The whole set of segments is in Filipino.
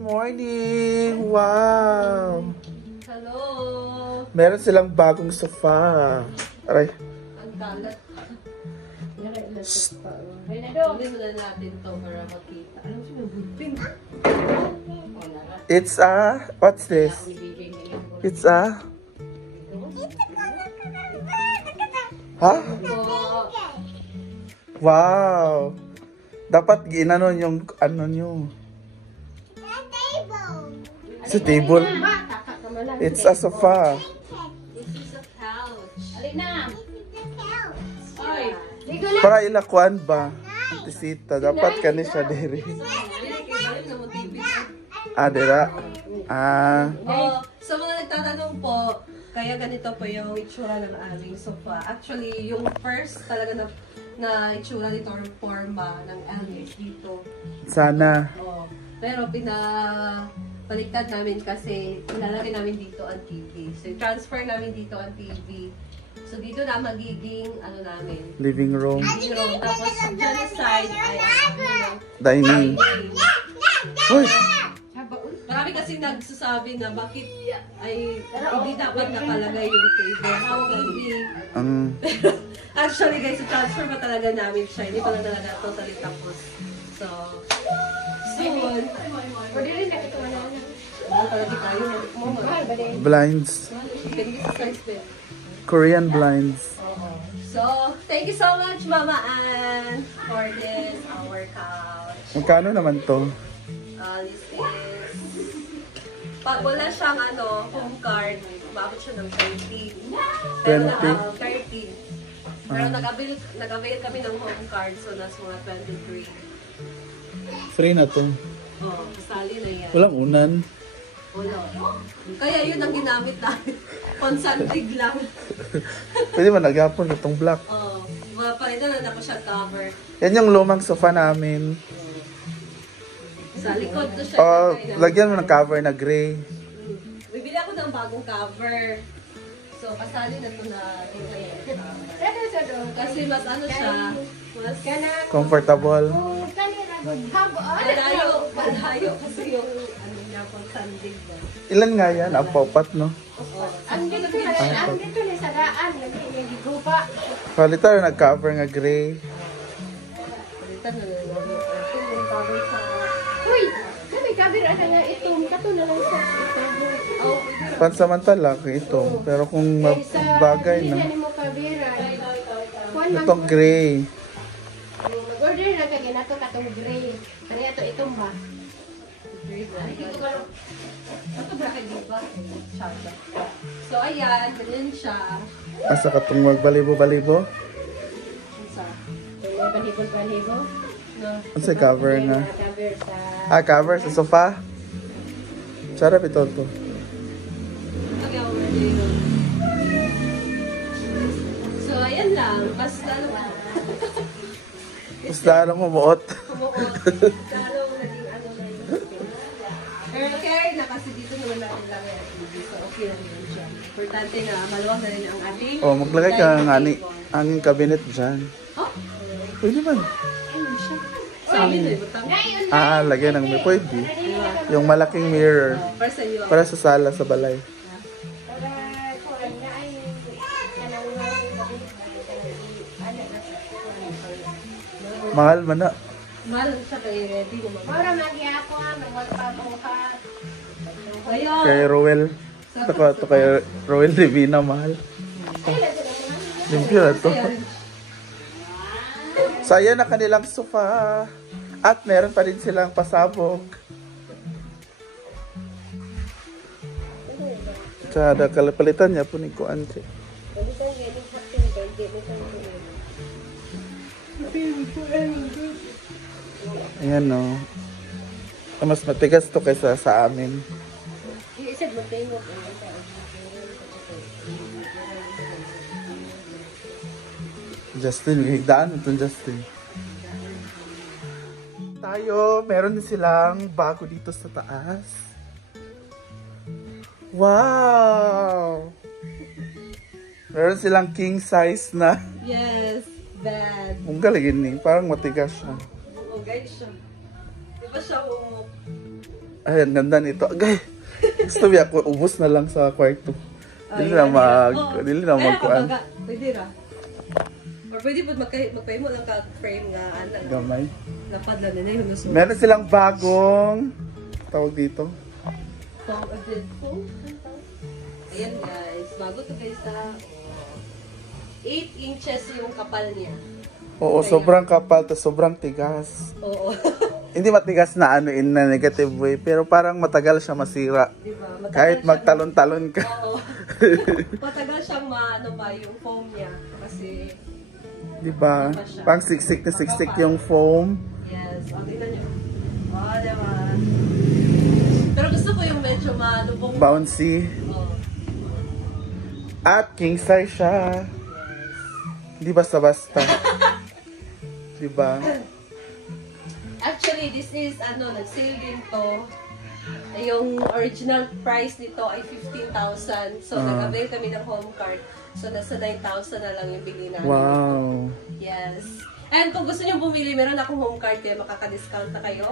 morning! Wow! Hello! Meron silang bagong sofa. Aray. Ang kalat. Shhh. Tuloy muna natin to para makita. Anong sinabulpin? It's a... What's this? It's a... Ha? Wow! Dapat ginano yung ano nyo. It's a table. It's a sofa. This is a couch. Alina. Ay! Para ilakuan ba? Antisita. Dapat kani siya diri. Ah, dira. Ah. Oh, sa mga nagtatanong po, kaya ganito po yung itsura ng aming sofa. Actually, yung first talaga na itsura nito or forma ng LH dito. Sana. Oh, pero pinabaliktad namin kasi ilalagay namin dito ang TV. So, transfer namin dito ang TV. So, dito na magiging, ano namin, Living room. living room. Tapos, dyan sa side ay, Dining. dining. Uy! Marami kasi nagsasabi na bakit ay hindi dapat nakalagay yung cable sa TV. Actually guys, transfer pa talaga namin siya. Hindi pa lang talaga totally tapos. So, soon. Pwede rin na ito na. Ano talaga tayo? Blinds. Depende sa size din. Korean blinds. So, thank you so much Mama Ann for this, our couch. Magkano naman to? This is pag wala siyang home card, umabot siya ng 13. Pero 20? 13. Pero nag-avail kami ng home card, so nasa mga 23. Free na to. Oh, kasali na yan. Walang unan. Wala. Kaya yun ang ginamit namin. Consantig lang. Pwede man naghapon itong black. Oh, palitan na ako siya cover. Yan yung lumang sofa namin. Sa likod ko siya. Oh, lagyan mo ng cover na gray. Bibili ako ng bagong cover. So, kasali na ito na kasi mas ano siya, mas Comfortable. malayo kasi yung ano niya, pang sandig ba. Ilan nga yan? Apat, no? Andito na sa daan. Hindi gupa. Palitan na nag-cover nga gray. Palitan na lang yung cover sa... Uy! Kami kabira ka na itong kato na lang sa Oh, Pansamantala ito. Pero kung bagay na. Hindi mo kabira. Itong gray. Mag-order na ka ginato katong gray. Kaya ito itong ba? ito bracket di ba? So, ayan, ganyan siya. Asa ka itong magbalibo-balibo? Sa, Balibo-balibo. no. Ano sa cover na? Cover sa... Ah, cover sa sofa? Sarap ito to. Okay, already. So, ayan lang. Basta ano ba? Basta ano mo buot. Kumuot. Lalo naging ano na yun. Pero okay na kasi dito naman natin lang yung TV. So, okay lang yun siya. Importante na maluwag na rin ang ating Oh, maglagay ka ng dining ang cabinet dyan. Oh? Pwede man. Ayun siya. So, yun na butang. Ah, lagyan ng may pwede. Yung malaking mirror. Para sa iyo. Para sa sala, sa balay. Mahal man na. Mahal siya kay ready naman. Para magyako nga, magpapabuhat. Ayun. Kay Rowel. Ito kay Rowel Divina, mahal. Limpyo na to. So, ayan na kanilang sofa. At meron pa rin silang pasabog. Kada kalapalitan niya po ni Kuan. Ayan no. Mas matigas to kaysa sa amin. Isip mo tingog. Justin, higdaan itong Justin. Tayo, meron din silang bago dito sa taas. Wow! Meron silang king size na. Yes, bad. Ang galing ni, parang matigas siya. Oo, guys siya. Di ba siya umok? Ay, ang ganda nito. Agay! Gusto niya ako, ubos na lang sa kwarto. Dili na magkuhan. Pwede ra. Or pwede po magpahimo lang ka-frame nga anak. Gamay. Napadlan nila yung nasusunod. Meron silang bagong tawag dito. Ayan guys, bago to guys sa 8 inches yung kapal niya. Oo, sobrang kapal to, sobrang tigas. Oo. Hindi matigas na ano in na negative way, pero parang matagal siya masira. Diba? Matagal Kahit siya- magtalon-talon ka. Oo. Matagal siyang maano ba yung foam niya kasi Di ba? Pang siksik na siksik yung foam. yes, o tingnan niyo. Oh, diba? Pero gusto ko yung medyo malubong. Bouncy. Oh. At king size siya. Hindi basta-basta. Di ba? Actually, this is nag-sale din to. Yung original price nito ay 15,000. So, nag-avail kami ng home card. So, nasa 9,000 na lang yung bili namin. Wow. Yes. And kung gusto niyo bumili, meron akong home card kaya makaka-discount na kayo.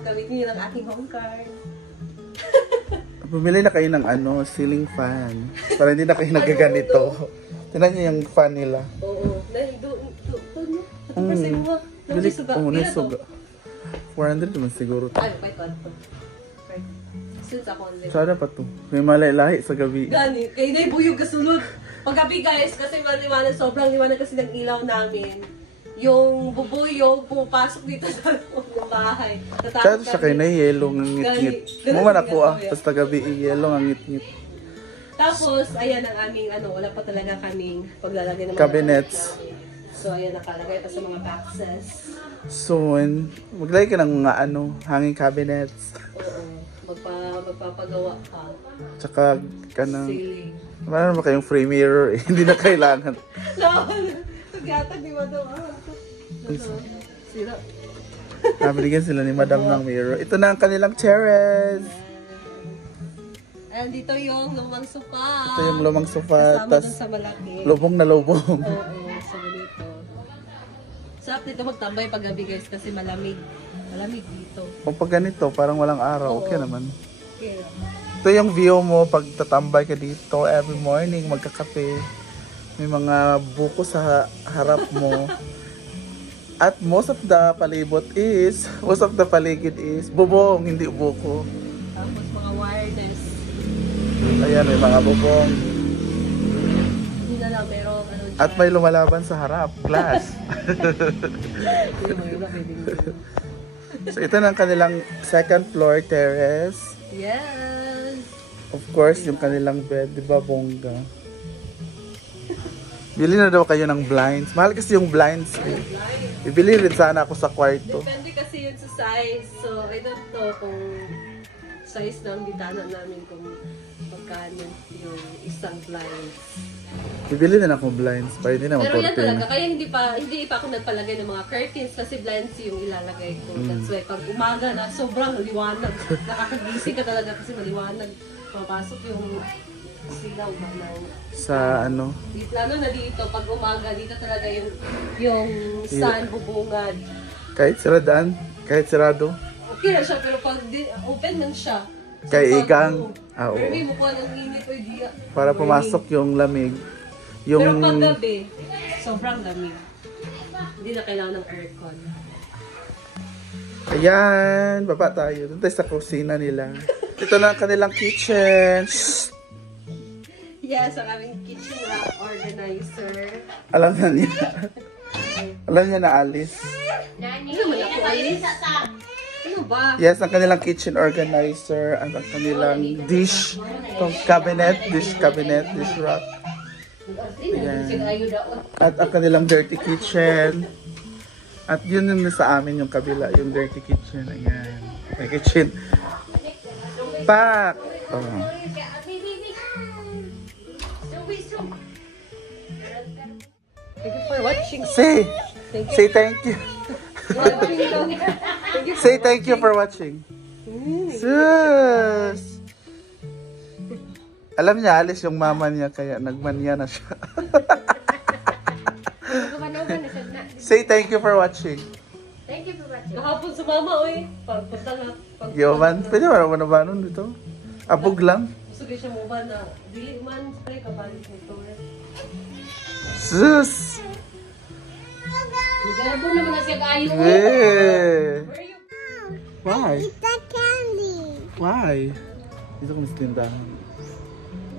Gamitin niyo ng aking home card. Bumili na kayo ng ceiling fan. Para hindi na kayo nagaganito. Tingnan niyo yung fan nila. Oo. Percent mo. Bili Suga. ko. Pila to? Suga. 400 naman siguro. Ay, wait, wait. Since ako online. Sana pa to. May malay-lahi sa gabi. Gani, kaya na buyog kasunod. Paggabi guys, kasi maliwanag, sobrang liwanag kasi ng ilaw namin. Yung bubuyog, pumapasok dito sa loob ng bahay. Sana siya kayo na yellow ng ngit-ngit. Ganun Muman din ako yan. basta gabi yellow ng ngit-ngit. Tapos, ayan ang aming, wala pa talaga kaming paglalagay ng mga Cabinets. gamit namin. So, ayan, nakalagay pa sa mga boxes. Soon, maglagay ka ng mga hanging cabinets. Oo, magpapagawa ka. Tsaka ka ng... Ceiling. Wala naman kayong frame mirror eh. Hindi na kailangan. Gatag di ba ito? Sira. Nabigyan sila ni Madam ng mirror. Ito na ang kanilang chairs. Ayan, dito yung lumang sofa. Ito yung lumang sofa. Kasama dun Tas sa malaki. lubong na lubong. Oo, so ganito. Sarap dito magtambay pag gabi guys kasi malamig. Malamig dito. Kung pag ganito, parang walang araw, okay Oo. naman. Okay. Ito yung view mo pag tatambay ka dito every morning, magkakape. May mga buko sa harap mo. At most of the paligid is bubong, hindi buko. Tapos mga wireless. Ayan, may mga bubong. Hindi na lang, pero ano dyan. At may lumalaban sa harap, glass. Hindi mo yun, pwede yun. So ito na ang kanilang second floor terrace. Yes! Of course, yung kanilang bed, di ba, bongga? Bili na daw kayo ng blinds. Mahal kasi yung blinds eh. Bibili rin sana ako sa kwarto. Depende kasi yun sa size. So, I don't know kung size ng bitana namin kung magkano yung isang blinds. Bibili na ako blinds para hindi na Pero yan talaga, magkorte. kaya hindi pa ako nagpalagay ng mga curtains kasi blinds yung ilalagay ko. That's why pag umaga na sobrang liwanag. Nakakagising ka talaga kasi maliwanag. Papasok yung silaw ba ng... Sa ano? Lalo na dito, pag umaga, dito talaga yung sun bubungad. Kahit siradaan, kahit sarado. Okay na siya, pero pag open man siya. Kay pag- igang. Oo. Pero may mukha ng init o di. Para pumasok yung lamig. Pero Yung pag gabi, sobrang lamig. Hindi na kailangan ng aircon. ayan, baba tayo. Doon tayo sa kusina nila. Ito na ang kanilang kitchen. Shhh! Yes, ang aming kitchen rack organizer. Alam na niya. Alam niya na Alice. Nani, Ano naman ako, Alice? Ano ba? Yes, ang kanilang kitchen organizer at ang kanilang dish cabinet, dish rack. Ayan. At ang kanilang dirty kitchen. At yun yung sa amin yung kabila, yung dirty kitchen. Ayan. May kitchen. Pack! Oh. Thank you for watching. Say! Say thank you. Say thank you for watching. Sus! Alam niya, alis yung mama niya, kaya nagmanya na siya. Say thank you for watching. Thank you for watching. Kahapon sumama, oy. Pagpunta nga. Yoman, pwede ba nun dito? Abog lang. Gusto ko siya mo ba na dili man spray kabalik nito. Sus! Nagabo naman na siya kayo. Yeah. Where are you? Why? It's a candy. Why? Dito kami sa tindahan.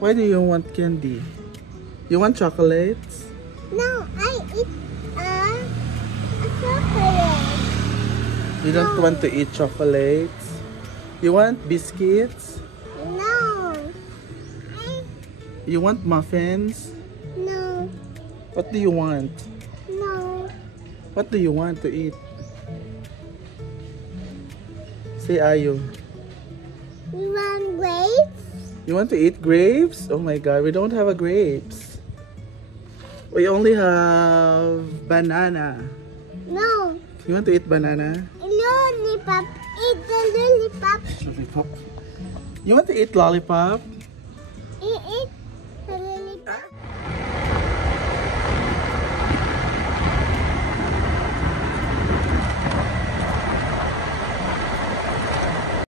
Why do you want candy? You want chocolates? No, I eat a chocolate. You don't want to eat chocolates? You want biscuits? No. You want muffins? No. What do you want? No. What do you want to eat? Say ayo. You want grapes? You want to eat grapes? Oh my god, we don't have a grapes. We only have banana. No. You want to eat banana? Lollipop. Eat the lollipop. Lollipop. You want to eat lollipop?